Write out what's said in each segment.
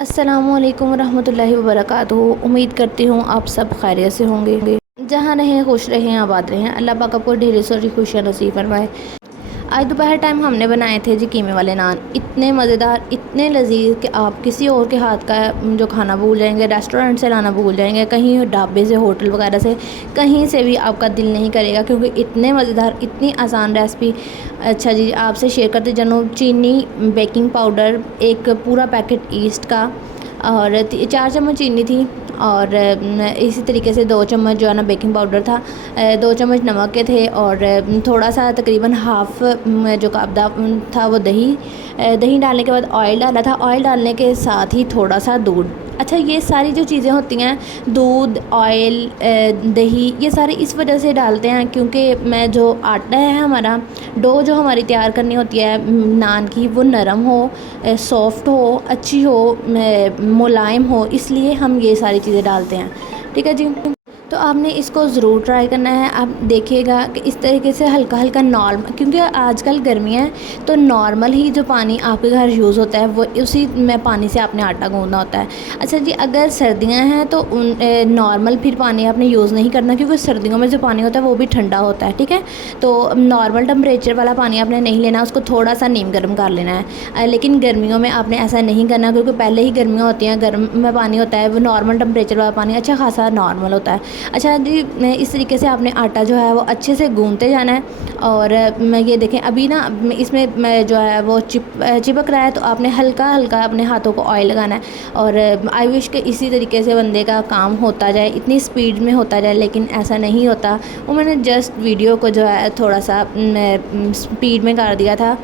अस्सलामुअलैकुम रहमतुल्लाहि व बरकातुहू। उम्मीद करती हूँ आप सब खैरियत से होंगे। जहाँ रहें खुश रहें आबाद रहें। अल्लाह पाक आपको ढेर सारी खुशियाँ नसीब फरमाए। आज दोपहर टाइम हमने बनाए थे जी कीमे वाले नान। इतने मज़ेदार, इतने लजीज कि आप किसी और के हाथ का जो खाना भूल जाएंगे, रेस्टोरेंट से लाना भूल जाएंगे, कहीं ढाबे से, होटल वगैरह से, कहीं से भी आपका दिल नहीं करेगा, क्योंकि इतने मज़ेदार, इतनी आसान रेसिपी। अच्छा जी, आपसे शेयर करते जानूँ। चीनी, बेकिंग पाउडर, एक पूरा पैकेट ईस्ट का, और 4 चम्मच चीनी थी, और इसी तरीके से 2 चम्मच जो है ना बेकिंग पाउडर था, 2 चम्मच नमक के थे, और थोड़ा सा तकरीबन हाफ़ जो कप था वो दही। दही डालने के बाद ऑयल डाला था। ऑयल डालने के साथ ही थोड़ा सा दूध। अच्छा, ये सारी जो चीज़ें होती हैं, दूध, ऑयल, दही, ये सारे इस वजह से डालते हैं क्योंकि मैं जो आटा है हमारा, डो जो हमारी तैयार करनी होती है नान की, वो नरम हो, सॉफ़्ट हो, अच्छी हो, मुलायम हो, इसलिए हम ये सारी चीज़ें डालते हैं। ठीक है जी। तो आपने इसको ज़रूर ट्राई करना है। आप देखिएगा कि इस तरीके से हल्का हल्का नॉर्मल, क्योंकि आजकल गर्मियाँ हैं तो नॉर्मल ही जो पानी आपके घर यूज़ होता है वो उसी में पानी से आपने आटा गूँदना होता है। अच्छा जी, अगर सर्दियाँ हैं तो नॉर्मल फिर पानी आपने यूज़ नहीं करना, क्योंकि सर्दियों में जो पानी होता है वो भी ठंडा होता है। ठीक है, तो नॉर्मल टेम्परेचर वाला पानी आपने नहीं लेना, उसको थोड़ा सा नीम गर्म कर लेना है। लेकिन गर्मियों में आपने ऐसा नहीं करना, क्योंकि पहले ही गर्मियाँ होती हैं, गर्म में पानी होता है, वो नॉर्मल टेम्परेचर वाला पानी अच्छा खासा नॉर्मल होता है। अच्छा जी, इस तरीके से आपने आटा जो है वो अच्छे से गूँथते जाना है। और मैं ये देखें, अभी ना इसमें मैं जो है वो चिपक रहा है, तो आपने हल्का हल्का अपने हाथों को ऑयल लगाना है। और आई विश कि इसी तरीके से बंदे का काम होता जाए, इतनी स्पीड में होता जाए, लेकिन ऐसा नहीं होता। वो मैंने जस्ट वीडियो को जो है थोड़ा सा स्पीड में कर दिया था,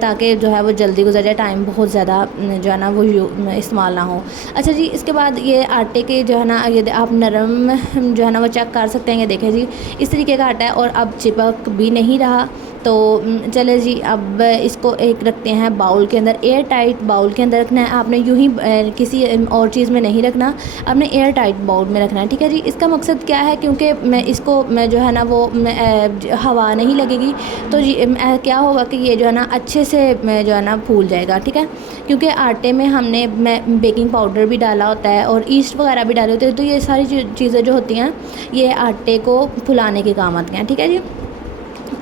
ताकि जो है वो जल्दी गुजर जाए, टाइम बहुत ज़्यादा जो है ना वो इस्तेमाल ना हो। अच्छा जी, इसके बाद ये आटे के जो है ना, ये आप नरम जो है ना वो चेक कर सकते हैं। ये देखें जी, इस तरीके का आटा है और अब चिपक भी नहीं रहा। तो चले जी, अब इसको एक रखते हैं बाउल के अंदर, एयर टाइट बाउल के अंदर रखना है। आपने यूं ही किसी और चीज़ में नहीं रखना, आपने एयर टाइट बाउल में रखना है। ठीक है जी। इसका मकसद क्या है, क्योंकि मैं जो है ना वो हवा नहीं लगेगी, तो जी क्या होगा कि ये जो है ना अच्छे से जो है ना फूल जाएगा। ठीक है, क्योंकि आटे में हमने बेकिंग पाउडर भी डाला होता है और ईस्ट वगैरह भी डाले होते हैं, तो ये सारी चीज़ें जो होती हैं ये आटे को फुलाने के काम आती हैं। ठीक है जी।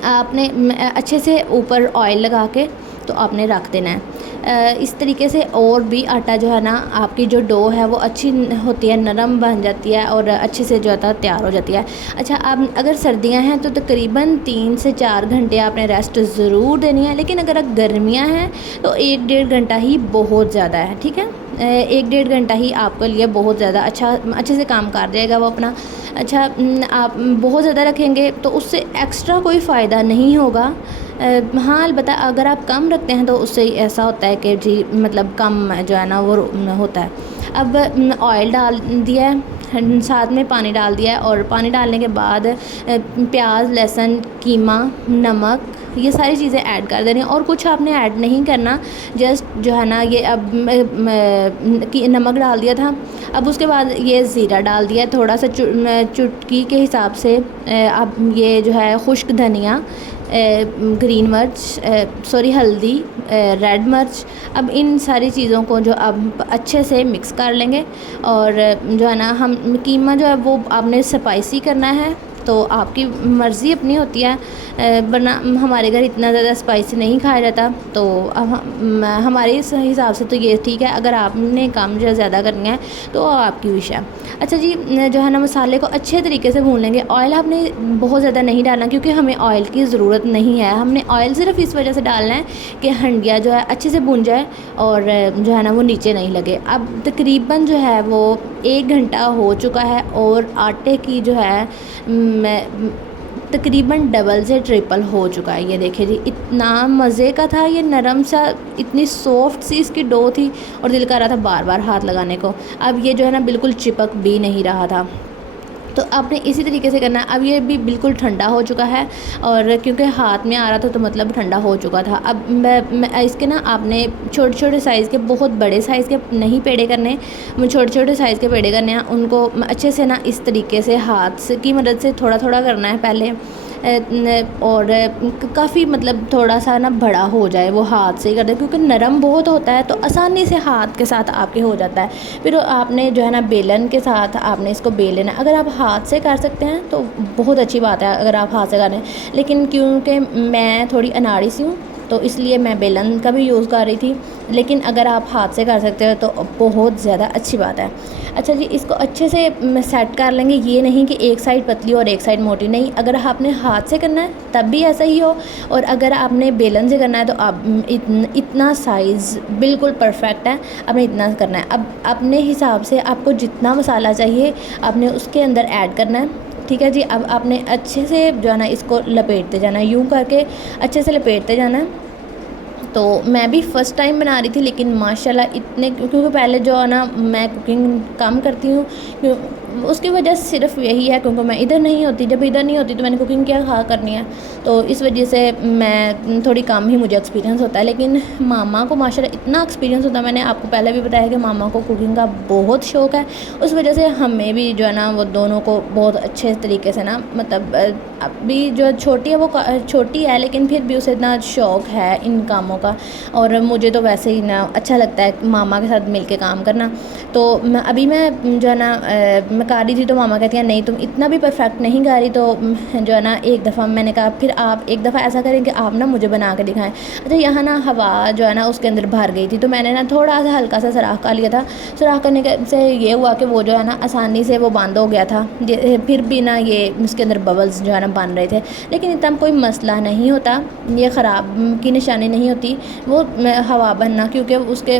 आपने अच्छे से ऊपर ऑयल लगा के तो आपने रख देना है। इस तरीके से और भी आटा जो है ना, आपकी जो डो है वो अच्छी होती है, नरम बन जाती है और अच्छे से जो है तैयार हो जाती है। अच्छा, आप अगर सर्दियां हैं तो तकरीबन 3 से 4 घंटे आपने रेस्ट ज़रूर देनी है, लेकिन अगर गर्मियां हैं तो 1-1.5 घंटा ही बहुत ज़्यादा है। ठीक है, 1-1.5 घंटा ही आपके लिए बहुत ज़्यादा अच्छे से काम कर जाएगा वो अपना। अच्छा, आप बहुत ज़्यादा रखेंगे तो उससे एक्स्ट्रा कोई फ़ायदा नहीं होगा। हाँ, अलबत्ता अगर आप कम रखते हैं तो उससे ऐसा होता है कि जी मतलब कम जो है ना वो होता है। अब ऑयल डाल दिया है, साथ में पानी डाल दिया है, और पानी डालने के बाद प्याज, लहसुन, कीमा, नमक, ये सारी चीज़ें ऐड कर देनी है, और कुछ आपने ऐड नहीं करना। जस्ट जो है ना ये अब नमक डाल दिया था। अब उसके बाद ये ज़ीरा डाल दिया, थोड़ा सा चुटकी के हिसाब से। अब ये जो है खुश्क धनिया, ग्रीन मिर्च, सॉरी हल्दी, रेड मिर्च। अब इन सारी चीज़ों को जो अब अच्छे से मिक्स कर लेंगे, और जो है ना हम कीमा जो है वो आपने स्पाइसी करना है तो आपकी मर्ज़ी अपनी होती है, वरना हमारे घर इतना ज़्यादा स्पाइसी नहीं खाया जाता, तो हमारे इस हिसाब से तो ये ठीक है। अगर आपने कम या ज़्यादा करनी है तो आपकी विश है। अच्छा जी, जो है ना मसाले को अच्छे तरीके से भून लेंगे। ऑयल आपने बहुत ज़्यादा नहीं डालना, क्योंकि हमें ऑयल की ज़रूरत नहीं है। हमने ऑयल सिर्फ इस वजह से डालना है कि हंडिया जो है अच्छे से भून जाए और जो है ना वो नीचे नहीं लगे। अब तकरीबन जो है वो 1 घंटा हो चुका है, और आटे की जो है तकरीबन डबल से ट्रिपल हो चुका है। ये देखिए जी, इतना मज़े का था ये, नरम सा, इतनी सॉफ्ट सी इसकी डो थी, और दिल कर रहा था बार बार हाथ लगाने को। अब ये जो है ना बिल्कुल चिपक भी नहीं रहा था। तो आपने इसी तरीके से करना है। अब ये भी बिल्कुल ठंडा हो चुका है, और क्योंकि हाथ में आ रहा था तो मतलब ठंडा हो चुका था। अब मैं इसके ना आपने छोटे छोटे साइज़ के, बहुत बड़े साइज़ के नहीं पेड़े करने, छोटे छोटे साइज़ के पेड़े करने हैं। उनको अच्छे से ना इस तरीके से हाथ से की मदद से थोड़ा थोड़ा करना है पहले। और काफ़ी मतलब थोड़ा सा ना बड़ा हो जाए, वो हाथ से ही कर दे, क्योंकि नरम बहुत होता है तो आसानी से हाथ के साथ आपके हो जाता है। फिर आपने जो है ना बेलन के साथ आपने इसको बेल लेना। अगर आप हाथ से कर सकते हैं तो बहुत अच्छी बात है, अगर आप हाथ से कर रहे हैं, लेकिन क्योंकि मैं थोड़ी अनाड़ी सी हूँ तो इसलिए मैं बेलन का भी यूज़ कर रही थी। लेकिन अगर आप हाथ से कर सकते हो तो बहुत ज़्यादा अच्छी बात है। अच्छा जी, इसको अच्छे से सेट कर लेंगे, ये नहीं कि एक साइड पतली और एक साइड मोटी, नहीं। अगर आपने हाथ से करना है तब भी ऐसा ही हो, और अगर आपने बेलन से करना है तो आप इतना साइज़ बिल्कुल परफेक्ट है, आपने इतना करना है। अब अपने हिसाब से आपको जितना मसाला चाहिए आपने उसके अंदर ऐड करना है, ठीक है जी। अब आपने अच्छे से जो है ना इसको लपेटते जाना है, यूँ करके अच्छे से लपेटते जाना है। तो मैं भी फ़र्स्ट टाइम बना रही थी, लेकिन माशाल्लाह इतने, क्योंकि पहले जो है ना मैं कुकिंग कम करती हूँ, उसकी वजह सिर्फ यही है क्योंकि मैं इधर नहीं होती। जब इधर नहीं होती तो मैंने कुकिंग क्या खा करनी है, तो इस वजह से मैं थोड़ी कम ही मुझे एक्सपीरियंस होता है। लेकिन मामा को माशाल्लाह इतना एक्सपीरियंस होता है। मैंने आपको पहले भी बताया कि मामा को कुकिंग का बहुत शौक़ है, उस वजह से हमें भी जो है ना वो दोनों को बहुत अच्छे तरीके से ना, मतलब अभी जो छोटी है वो छोटी है, लेकिन फिर भी उसे इतना शौक़ है इन कामों का। और मुझे तो वैसे ही ना अच्छा लगता है मामा के साथ मिलके काम करना। तो अभी मैं जो है ना मैं कर रही थी तो मामा कहती हैं नहीं तुम इतना भी परफेक्ट नहीं कर रही। तो जो है ना एक दफ़ा मैंने कहा फिर आप एक दफ़ा ऐसा करें कि आप ना मुझे बना के दिखाएं। अच्छा, यहाँ ना हवा जो है ना उसके अंदर भर गई थी, तो मैंने ना थोड़ा सा हल्का सा सुराख कर लिया था। सुराख करने से ये हुआ कि वो जो है ना आसानी से वो बंद हो गया था। फिर भी ना ये उसके अंदर बबल्स जो है ना बन रहे थे, लेकिन इतना कोई मसला नहीं होता, ये ख़राब की निशानी नहीं होती वो हवा बनना, क्योंकि उसके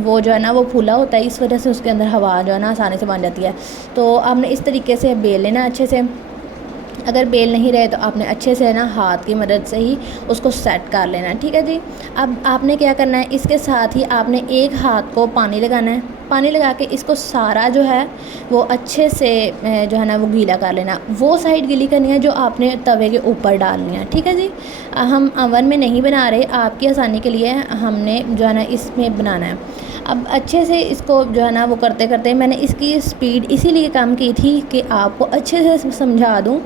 वो जो है ना वो फूला होता है, इस वजह से उसके अंदर हवा जो है ना आसानी से बन जाती है। तो आपने इस तरीके से बेल लेना अच्छे से। अगर बेल नहीं रहे तो आपने अच्छे से ना हाथ की मदद से ही उसको सेट कर लेना है, ठीक है जी। अब आपने क्या करना है, इसके साथ ही आपने एक हाथ को पानी लगाना है। पानी लगा के इसको सारा जो है वो अच्छे से जो है ना वो गीला कर लेना। वो साइड गीली करनी है जो आपने तवे के ऊपर डालनी है, ठीक है जी। हम अवन में नहीं बना रहे, आपकी आसानी के लिए हमने जो है ना इसमें बनाना है। अब अच्छे से इसको जो है ना वो करते करते, मैंने इसकी स्पीड इसीलिए कम की थी कि आपको अच्छे से समझा दूँ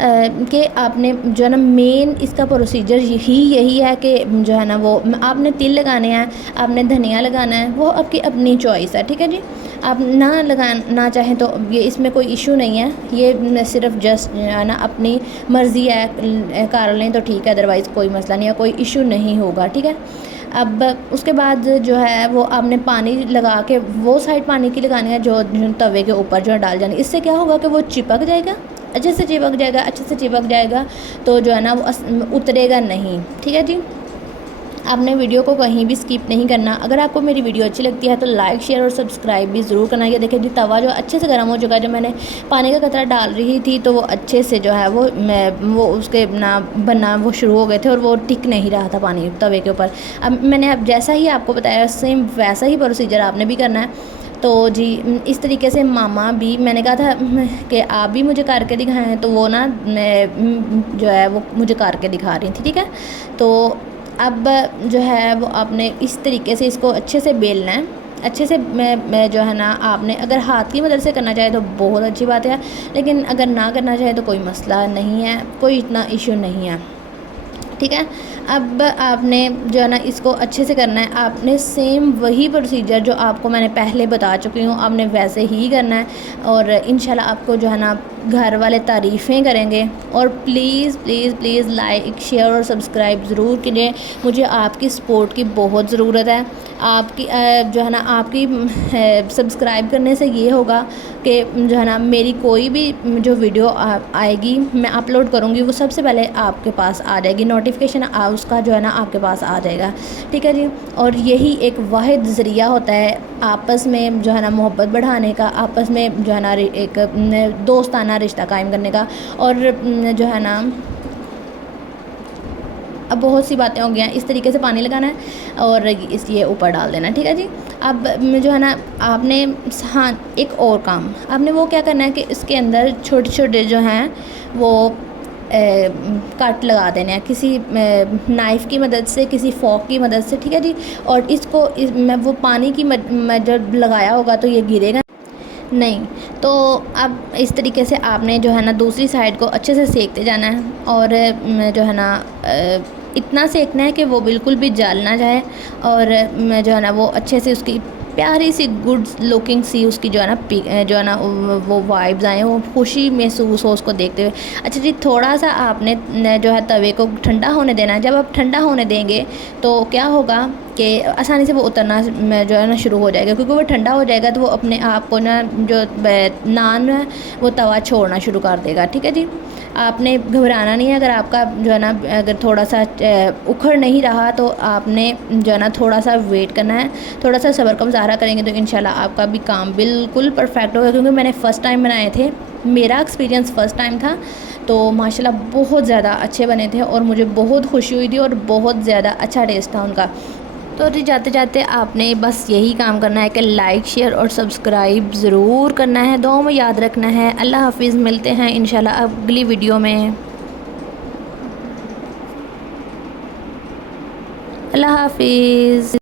कि आपने जो है ना मेन इसका प्रोसीजर यही है कि जो है ना वो आपने तिल लगाने हैं, आपने धनिया लगाना है, वो आपकी अपनी चॉइस है, ठीक है जी। आप ना चाहें तो ये इसमें कोई इशू नहीं है, ये सिर्फ जस्ट है ना अपनी मर्ज़ी है, कर लें तो ठीक है, अदरवाइज़ कोई मसला नहीं है, कोई इशू नहीं होगा, ठीक है। अब उसके बाद जो है वो आपने पानी लगा के वो साइड पानी की लगानी है जो तवे के ऊपर जो डाल जानी। इससे क्या होगा कि वो चिपक जाएगा, अच्छे से चिपक जाएगा, तो जो है ना वो उतरेगा नहीं, ठीक है जी। आपने वीडियो को कहीं भी स्किप नहीं करना। अगर आपको मेरी वीडियो अच्छी लगती है तो लाइक शेयर और सब्सक्राइब भी ज़रूर करना। ये देखिए जी तवा जो अच्छे से गर्म हो चुका है। जब मैंने पानी का कतरा डाल रही थी तो वो अच्छे से जो है वो उसके ना बनना वो शुरू हो गए थे और वो टिक नहीं रहा था पानी तवे के ऊपर। अब मैंने अब जैसा ही आपको बताया सेम वैसा ही प्रोसीजर आपने भी करना है। तो जी इस तरीके से मामा भी, मैंने कहा था कि आप भी मुझे करके दिखाएं, तो वो ना जो है वो मुझे करके दिखा रही थी, ठीक है। तो अब जो है वो आपने इस तरीके से इसको अच्छे से बेलना है। अच्छे से मैं जो है ना आपने अगर हाथ की मदद से करना चाहे तो बहुत अच्छी बात है, लेकिन अगर ना करना चाहे तो कोई मसला नहीं है, कोई इतना इशू नहीं है, ठीक है। अब आपने जो है ना इसको अच्छे से करना है। आपने सेम वही प्रोसीजर जो आपको मैंने पहले बता चुकी हूँ, आपने वैसे ही करना है और इंशाल्लाह आपको जो है ना घर वाले तारीफ़ें करेंगे। और please please please like share और सब्सक्राइब ज़रूर कीजिए, मुझे आपकी सपोर्ट की बहुत ज़रूरत है। आपकी जो है ना आपकी सब्सक्राइब करने से ये होगा कि जो है ना मेरी कोई भी जो वीडियो आएगी मैं अपलोड करूँगी वो सबसे पहले आपके पास आ जाएगी, नोटिफिकेशन उसका जो है ना आपके पास आ जाएगा, ठीक है जी। और यही एक वाहिद ज़रिया होता है आपस में जो है ना मोहब्बत बढ़ाने का, आपस में जो है ना एक दोस्ताना रिश्ता कायम करने का। और जो है ना अब बहुत सी बातें हो गई हैं। इस तरीके से पानी लगाना है और इस ये ऊपर डाल देना, ठीक है जी। अब जो है ना आपने, हाँ एक और काम आपने वो क्या करना है कि इसके अंदर छोटे छोटे जो हैं वो कट लगा देने हैं किसी नाइफ़ की मदद से, किसी फॉक की मदद से, ठीक है जी। और इसको वो पानी की जब लगाया होगा तो ये गिरेगा नहीं। तो अब इस तरीके से आपने जो है ना दूसरी साइड को अच्छे से सेकते जाना है और जो है ना इतना सेकना है कि वो बिल्कुल भी जल ना जाए और जो है ना वो अच्छे से उसकी प्यारी सी गुड लुकिंग सी उसकी जो है ना जो है ना वो वाइब्स आए, वो खुशी महसूस हो उसको देखते हुए। अच्छा जी, थोड़ा सा आपने जो है तवे को ठंडा होने देना है। जब आप ठंडा होने देंगे तो क्या होगा कि आसानी से वो उतरना जो है ना शुरू हो जाएगा, क्योंकि वो ठंडा हो जाएगा तो वो अपने आप को ना जो नान है वो तवा छोड़ना शुरू कर देगा। ठीक है जी, आपने घबराना नहीं है। अगर आपका जो है ना अगर थोड़ा सा उखड़ नहीं रहा तो आपने जो है ना थोड़ा सा वेट करना है, थोड़ा सा सब्र का मुज़ाहरा करेंगे तो इंशाल्लाह आपका भी काम बिल्कुल परफेक्ट होगा। क्योंकि मैंने फ़र्स्ट टाइम बनाए थे, मेरा एक्सपीरियंस फ़र्स्ट टाइम था, तो माशाल्लाह बहुत ज़्यादा अच्छे बने थे और मुझे बहुत खुशी हुई थी और बहुत ज़्यादा अच्छा टेस्ट था उनका। तो जी जाते जाते आपने बस यही काम करना है कि लाइक शेयर और सब्सक्राइब ज़रूर करना है, दुआओं में याद रखना है। अल्लाह हाफिज़, मिलते हैं इंशाल्लाह अगली वीडियो में। अल्लाह हाफिज़।